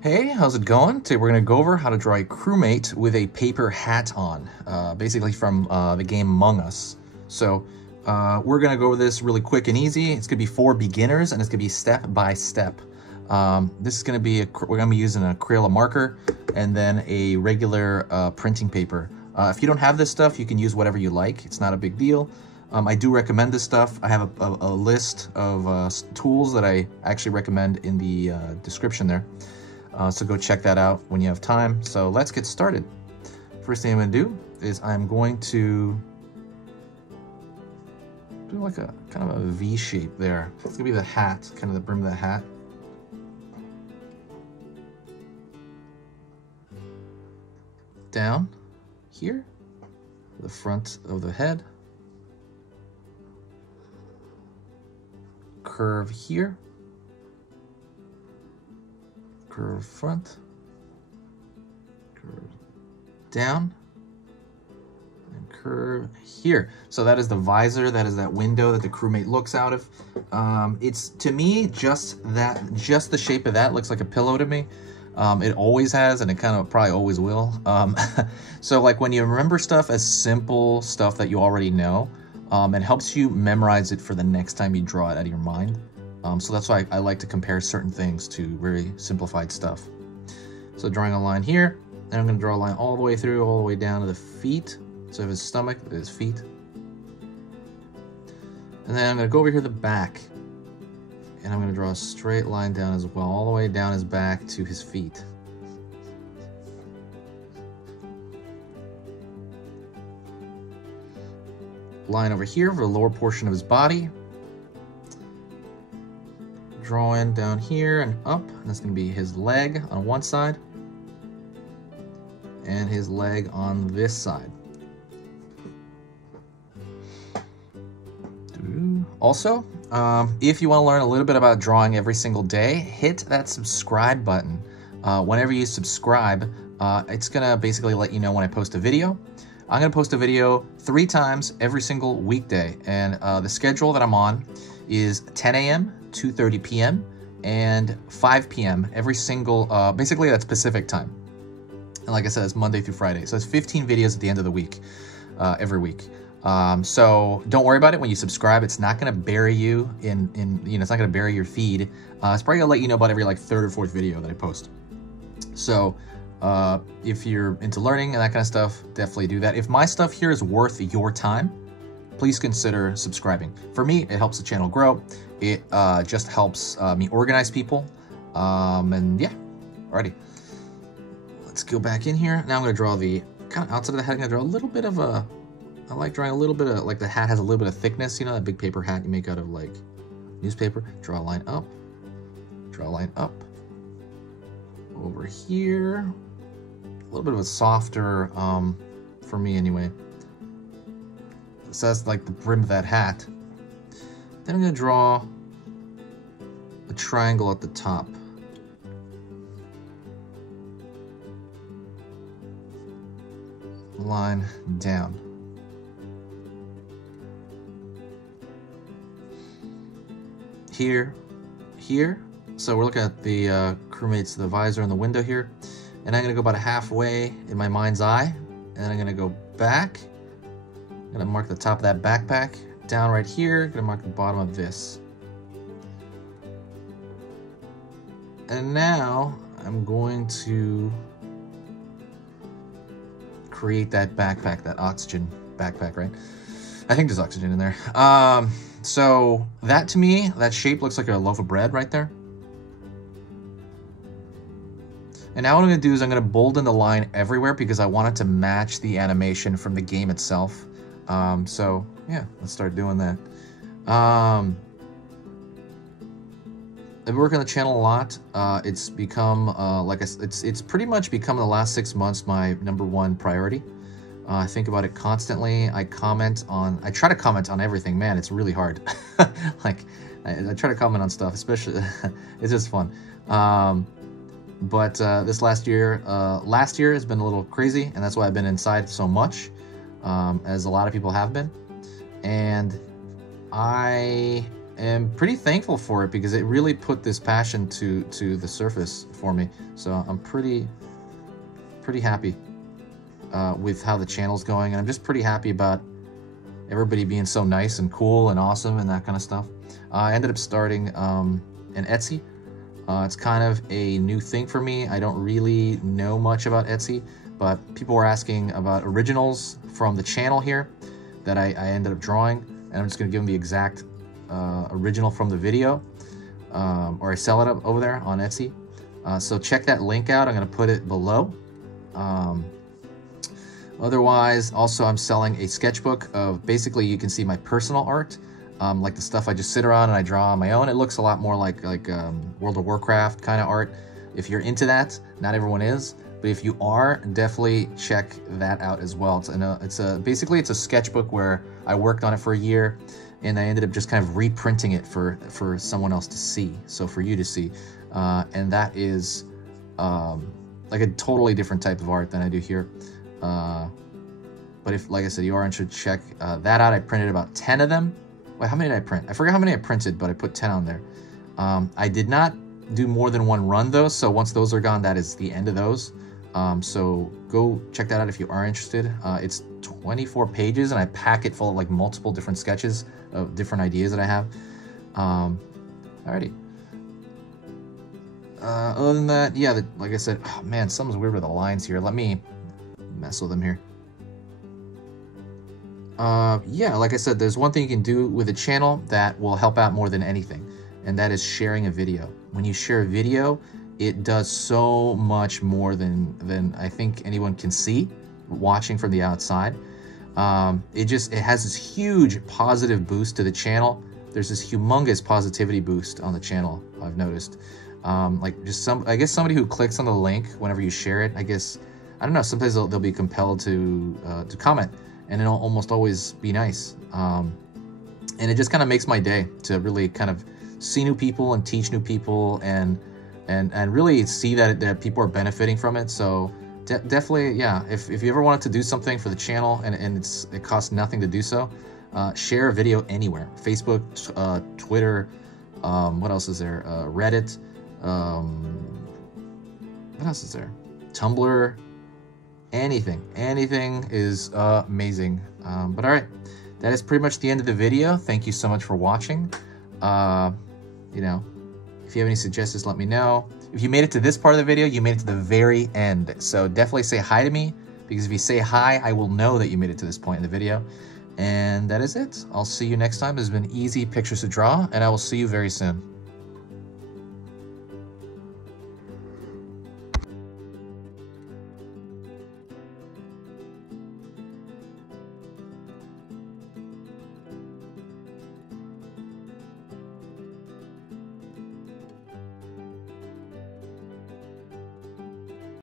Hey, how's it going? Today we're going to go over how to draw a crewmate with a paper hat on, basically from the game Among Us. So we're going to go over this really quick and easy. It's going to be for beginners and it's going to be step by step. This is going to be, we're going to be using an acrylic marker and then a regular printing paper. If you don't have this stuff, you can use whatever you like. It's not a big deal. I do recommend this stuff. I have a list of tools that I actually recommend in the description there. So go check that out when you have time. So let's get started. First thing I'm going to do is I'm going to do like a kind of a V shape there. It's going to be the hat, kind of the brim of the hat. Down here, the front of the head. Curve here. Curve front, curve down, and curve here. So that is the visor, that is that window that the crewmate looks out of. It's, to me, just the shape of that looks like a pillow to me. It always has, and it kind of probably always will. So like when you remember stuff as simple stuff that you already know, it helps you memorize it for the next time you draw it out of your mind. So that's why I like to compare certain things to very simplified stuff. So drawing a line here, and I'm going to draw a line all the way through, all the way down to the feet. So his stomach, his feet. And then I'm going to go over here to the back, and I'm going to draw a straight line down as well, all the way down his back to his feet. Line over here for the lower portion of his body. Drawing down here and up, and that's going to be his leg on one side and his leg on this side. Also, if you want to learn a little bit about drawing every single day, hit that subscribe button. Whenever you subscribe, it's going to basically let you know when I post a video. I'm going to post a video 3 times every single weekday, and the schedule that I'm on is 10 a.m., 2:30 p.m., and 5 p.m. every single, basically that's Pacific time. And like I said, it's Monday through Friday. So it's 15 videos at the end of the week, every week. So don't worry about it when you subscribe. It's not going to bury you in, it's not going to bury your feed. It's probably going to let you know about every like 3rd or 4th video that I post. So if you're into learning and that kind of stuff, definitely do that. If my stuff here is worth your time, please consider subscribing. For me, it helps the channel grow. It just helps me organize people. And yeah, alrighty. Let's go back in here. Now I'm gonna draw the kind of outside of the head. I'm gonna draw a little bit of a, I like drawing a little bit of, like the hat has a little bit of thickness, you know, that big paper hat you make out of like newspaper. Draw a line up, draw a line up. Over here, a little bit of a softer, for me anyway. So that's like the brim of that hat. Then I'm going to draw a triangle at the top. Line down. Here, here. So we're looking at the crewmates, the visor and the window here. And I'm going to go about halfway in my mind's eye. And then I'm going to go back. I'm going to mark the top of that backpack, down right here, I'm going to mark the bottom of this. And now I'm going to create that backpack, that oxygen backpack, right? I think there's oxygen in there. So that to me, that shape looks like a loaf of bread right there. And now what I'm going to do is I'm going to bolden the line everywhere because I want it to match the animation from the game itself. So yeah, let's start doing that. I've been working on the channel a lot. It's become, it's pretty much become the last 6 months my #1 priority. I think about it constantly. I try to comment on everything. Man, it's really hard. Like, I try to comment on stuff, especially, it's just fun. But this last year has been a little crazy, and that's why I've been inside so much. As a lot of people have been, and I am pretty thankful for it because it really put this passion to the surface for me. So I'm pretty happy with how the channel's going, and I'm just pretty happy about everybody being so nice and cool and awesome and that kind of stuff. I ended up starting an Etsy. It's kind of a new thing for me. I don't really know much about Etsy, but people were asking about originals from the channel here that I ended up drawing, and I'm just gonna give them the exact original from the video, or I sell it up over there on Etsy. So check that link out. I'm gonna put it below. Otherwise, also I'm selling a sketchbook of, basically you can see my personal art, like the stuff I just sit around and I draw on my own. It looks a lot more like World of Warcraft kind of art. If you're into that, not everyone is, but if you are, definitely check that out as well. Basically it's a sketchbook where I worked on it for a year, and I ended up just kind of reprinting it for someone else to see, so for you to see, and that is like a totally different type of art than I do here. But if, like I said, you are interested, check that out. I printed about 10 of them. Wait, how many did I print? I forgot how many I printed, but I put 10 on there. I did not do more than one run though, so once those are gone, that is the end of those. So go check that out if you are interested. It's 24 pages, and I pack it full of like multiple different sketches of different ideas that I have. Alrighty. Other than that, yeah, like I said, oh man, something's weird with the lines here. Let me mess with them here. Yeah, like I said, there's one thing you can do with a channel that will help out more than anything, and that is sharing a video. When you share a video, it does so much more than I think anyone can see watching from the outside. It has this huge positive boost to the channel. There's this humongous positivity boost on the channel, I've noticed. Like just I guess somebody who clicks on the link whenever you share it, I don't know, sometimes they'll be compelled to comment, and it'll almost always be nice. And it just kind of makes my day to really kind of see new people and teach new people, and really see that people are benefiting from it. So definitely, yeah, if you ever wanted to do something for the channel and it costs nothing to do so, share a video anywhere. Facebook, Twitter, what else is there? Reddit, what else is there? Tumblr. Anything is amazing. But all right, that is pretty much the end of the video. Thank you so much for watching. You know, if you have any suggestions, let me know. If you made it to this part of the video, you made it to the very end, so definitely say hi to me, because if you say hi, I will know that you made it to this point in the video. And that is it. I'll see you next time. This has been Easy Pictures to Draw, and I will see you very soon.